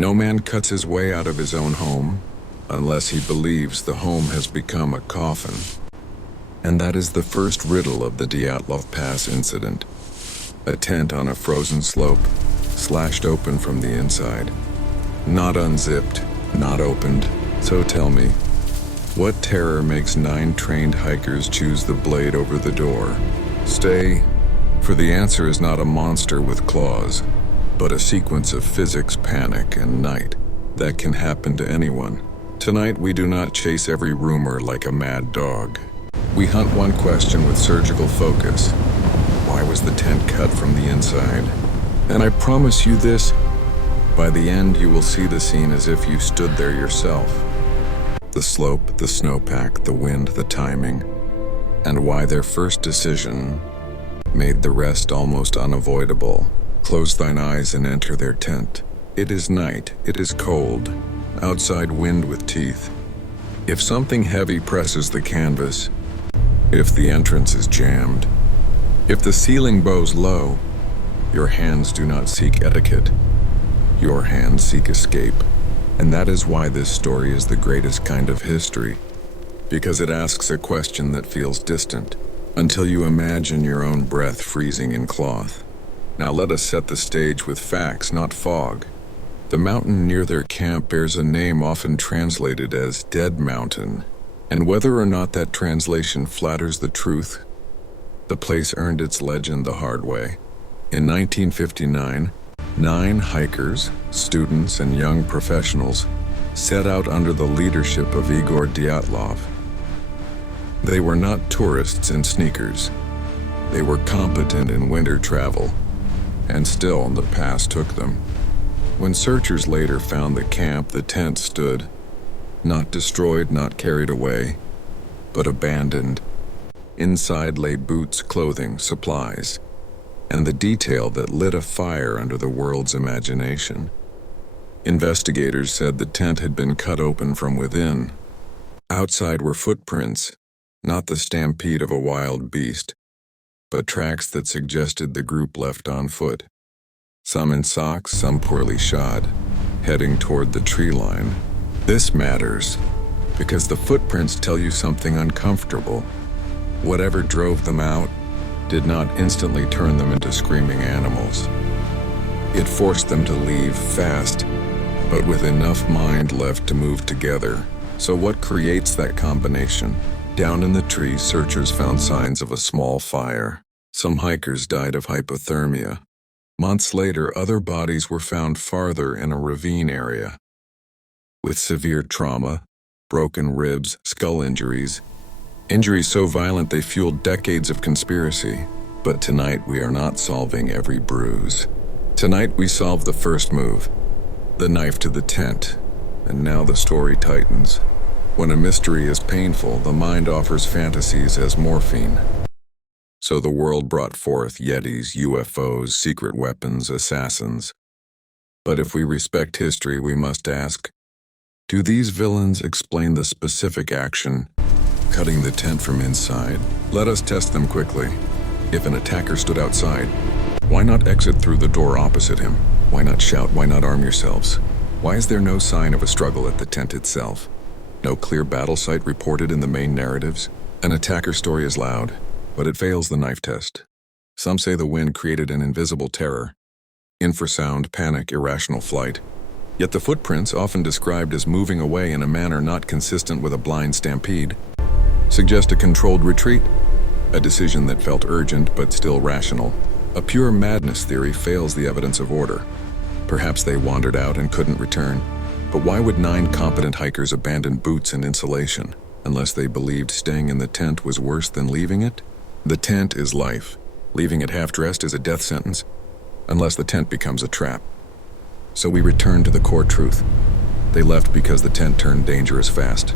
No man cuts his way out of his own home unless he believes the home has become a coffin. And that is the first riddle of the Dyatlov Pass incident. A tent on a frozen slope, slashed open from the inside. Not unzipped, not opened. So tell me, what terror makes 9 trained hikers choose the blade over the door? Stay, for the answer is not a monster with claws, but a sequence of physics, panic, and night that can happen to anyone. Tonight we do not chase every rumor like a mad dog. We hunt one question with surgical focus. Why was the tent cut from the inside? And I promise you this, by the end you will see the scene as if you stood there yourself. The slope, the snowpack, the wind, the timing, and why their first decision made the rest almost unavoidable. Close thine eyes and enter their tent. It is night, it is cold, outside wind with teeth. If something heavy presses the canvas, if the entrance is jammed, if the ceiling bows low, your hands do not seek etiquette. Your hands seek escape. And that is why this story is the greatest kind of history, because it asks a question that feels distant, until you imagine your own breath freezing in cloth. Now let us set the stage with facts, not fog. The mountain near their camp bears a name often translated as Dead Mountain, and whether or not that translation flatters the truth, the place earned its legend the hard way. In 1959, 9 hikers, students, and young professionals set out under the leadership of Igor Dyatlov. They were not tourists in sneakers. They were competent in winter travel, and still the pass took them. When searchers later found the camp, the tent stood, not destroyed, not carried away, but abandoned. Inside lay boots, clothing, supplies, and the detail that lit a fire under the world's imagination. Investigators said the tent had been cut open from within. Outside were footprints, not the stampede of a wild beast, but tracks that suggested the group left on foot. Some in socks, some poorly shod, heading toward the tree line. This matters, because the footprints tell you something uncomfortable. Whatever drove them out did not instantly turn them into screaming animals. It forced them to leave fast, but with enough mind left to move together. So what creates that combination? Down in the trees, searchers found signs of a small fire. Some hikers died of hypothermia. Months later, other bodies were found farther in a ravine area, with severe trauma, broken ribs, skull injuries, injuries so violent they fueled decades of conspiracy. But tonight we are not solving every bruise. Tonight we solve the first move, the knife to the tent, and now the story tightens. When a mystery is painful, the mind offers fantasies as morphine. So the world brought forth Yetis, UFOs, secret weapons, assassins. But if we respect history, we must ask, do these villains explain the specific action, cutting the tent from inside? Let us test them quickly. If an attacker stood outside, why not exit through the door opposite him? Why not shout? Why not arm yourselves? Why is there no sign of a struggle at the tent itself? No clear battle site reported in the main narratives? An attacker story is loud, but it fails the knife test. Some say the wind created an invisible terror. Infrasound, panic, irrational flight. Yet the footprints, often described as moving away in a manner not consistent with a blind stampede, suggest a controlled retreat, a decision that felt urgent but still rational. A pure madness theory fails the evidence of order. Perhaps they wandered out and couldn't return. But why would 9 competent hikers abandon boots and insulation, unless they believed staying in the tent was worse than leaving it? The tent is life. Leaving it half-dressed is a death sentence, unless the tent becomes a trap. So we return to the core truth. They left because the tent turned dangerous fast.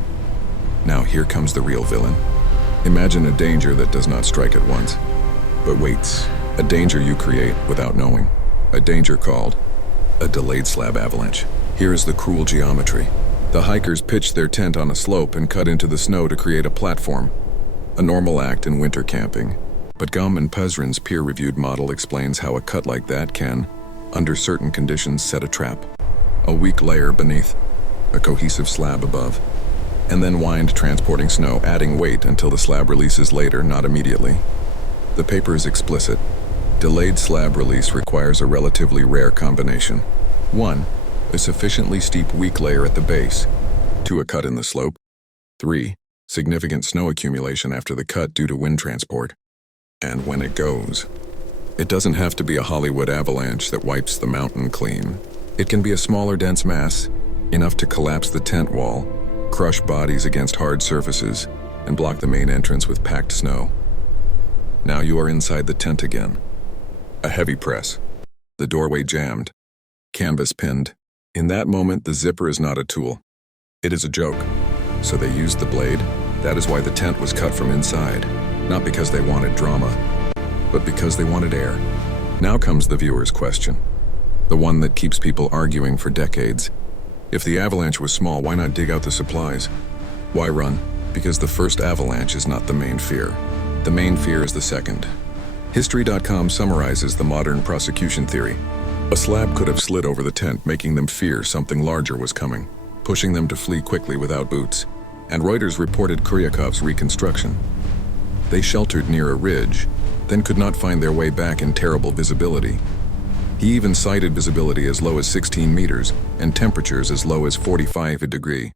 Now here comes the real villain. Imagine a danger that does not strike at once, but waits. A danger you create without knowing. A danger called a delayed slab avalanche. Here is the cruel geometry. The hikers pitched their tent on a slope and cut into the snow to create a platform. A normal act in winter camping. But Gum and Pezrin's peer-reviewed model explains how a cut like that can, under certain conditions, set a trap. a weak layer beneath, a cohesive slab above, and then wind transporting snow, adding weight until the slab releases later, not immediately. The paper is explicit. Delayed slab release requires a relatively rare combination. 1. A sufficiently steep weak layer at the base. 2. A cut in the slope. 3. Significant snow accumulation after the cut due to wind transport. And when it goes. It doesn't have to be a Hollywood avalanche that wipes the mountain clean. It can be a smaller dense mass, enough to collapse the tent wall, crush bodies against hard surfaces, and block the main entrance with packed snow. Now you are inside the tent again. A heavy press. The doorway jammed. Canvas pinned. In that moment, the zipper is not a tool. It is a joke. So they used the blade. That is why the tent was cut from inside. Not because they wanted drama, but because they wanted air. Now comes the viewer's question. The one that keeps people arguing for decades. If the avalanche was small, why not dig out the supplies? Why run? Because the first avalanche is not the main fear. The main fear is the second. History.com summarizes the modern prosecution theory. A slab could have slid over the tent, making them fear something larger was coming, pushing them to flee quickly without boots. And Reuters reported Kuryakov's reconstruction. They sheltered near a ridge, then could not find their way back in terrible visibility. He even cited visibility as low as 16 meters and temperatures as low as 45 degrees.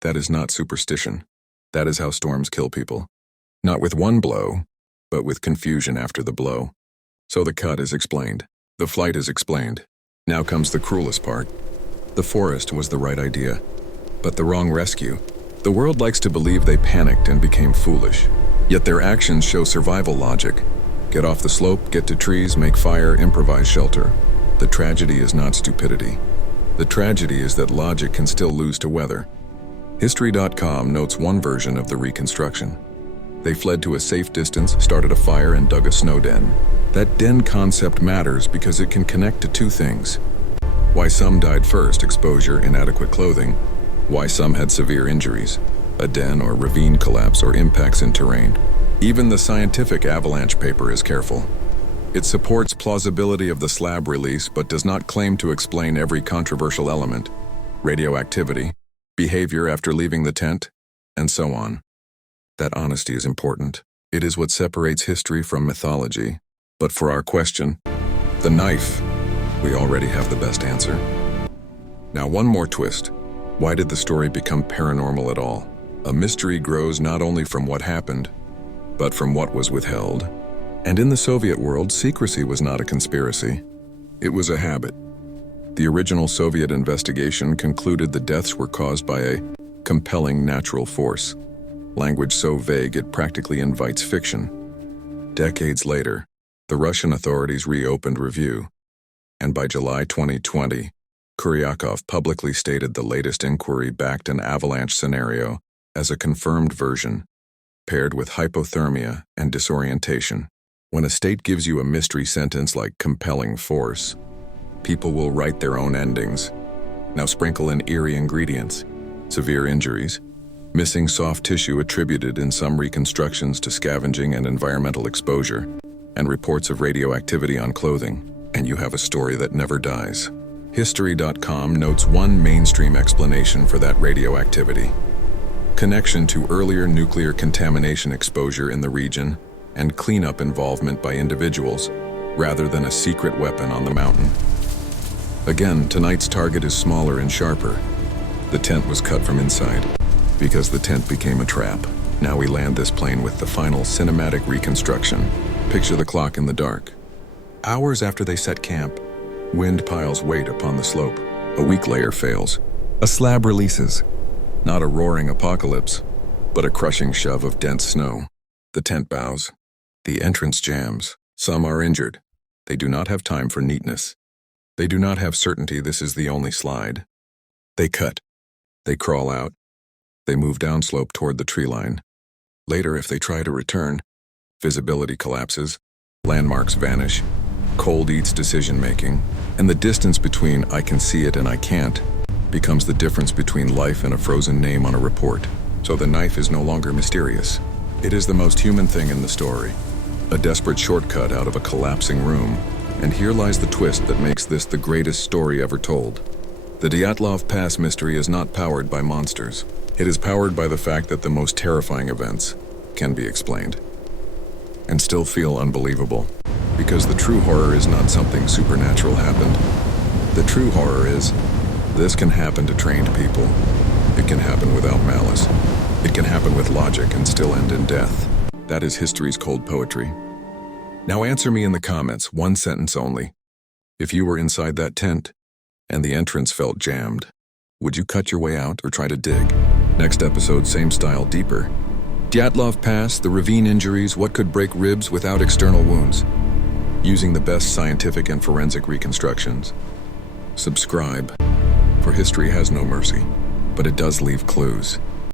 That is not superstition. That is how storms kill people. Not with one blow, but with confusion after the blow. So the cut is explained. The flight is explained. Now comes the cruelest part. The forest was the right idea, but the wrong rescue. The world likes to believe they panicked and became foolish. Yet their actions show survival logic. Get off the slope, get to trees, make fire, improvise shelter. The tragedy is not stupidity. The tragedy is that logic can still lose to weather. History.com notes one version of the reconstruction. They fled to a safe distance, started a fire, and dug a snow den. That den concept matters because it can connect to two things. Why some died first, exposure, inadequate clothing. Why some had severe injuries, a den or ravine collapse or impacts in terrain. Even the scientific avalanche paper is careful. It supports plausibility of the slab release but does not claim to explain every controversial element, radioactivity, behavior after leaving the tent, and so on. That honesty is important. It is what separates history from mythology. But for our question, the knife, we already have the best answer. Now one more twist. Why did the story become paranormal at all? A mystery grows not only from what happened, but from what was withheld. And in the Soviet world, secrecy was not a conspiracy. It was a habit. The original Soviet investigation concluded the deaths were caused by a compelling natural force. Language so vague it practically invites fiction. Decades later, the Russian authorities reopened review, and by July 2020, Kuryakov publicly stated the latest inquiry backed an avalanche scenario as a confirmed version, paired with hypothermia and disorientation. When a state gives you a mystery sentence like compelling force, people will write their own endings. Now sprinkle in eerie ingredients, severe injuries, missing soft tissue attributed in some reconstructions to scavenging and environmental exposure, and reports of radioactivity on clothing, and you have a story that never dies. History.com notes one mainstream explanation for that radioactivity. Connection to earlier nuclear contamination exposure in the region and cleanup involvement by individuals, rather than a secret weapon on the mountain. Again, tonight's target is smaller and sharper. The tent was cut from inside, because the tent became a trap. Now we land this plane with the final cinematic reconstruction. Picture the clock in the dark. Hours after they set camp, wind piles weight upon the slope. A weak layer fails. A slab releases. Not a roaring apocalypse, but a crushing shove of dense snow. The tent bows. The entrance jams. Some are injured. They do not have time for neatness. They do not have certainty this is the only slide. They cut. They crawl out. They move downslope toward the tree line. Later, if they try to return, visibility collapses, landmarks vanish, cold eats decision-making, and the distance between I can see it and I can't becomes the difference between life and a frozen name on a report. So the knife is no longer mysterious. It is the most human thing in the story. A desperate shortcut out of a collapsing room. And here lies the twist that makes this the greatest story ever told. The Dyatlov Pass mystery is not powered by monsters. It is powered by the fact that the most terrifying events can be explained and still feel unbelievable. Because the true horror is not something supernatural happened. The true horror is, this can happen to trained people. It can happen without malice. It can happen with logic and still end in death. That is history's cold poetry. Now answer me in the comments, one sentence only. If you were inside that tent and the entrance felt jammed, would you cut your way out or try to dig? Next episode, same style, deeper. Dyatlov Pass, the ravine injuries, what could break ribs without external wounds? Using the best scientific and forensic reconstructions. Subscribe, for history has no mercy, but it does leave clues.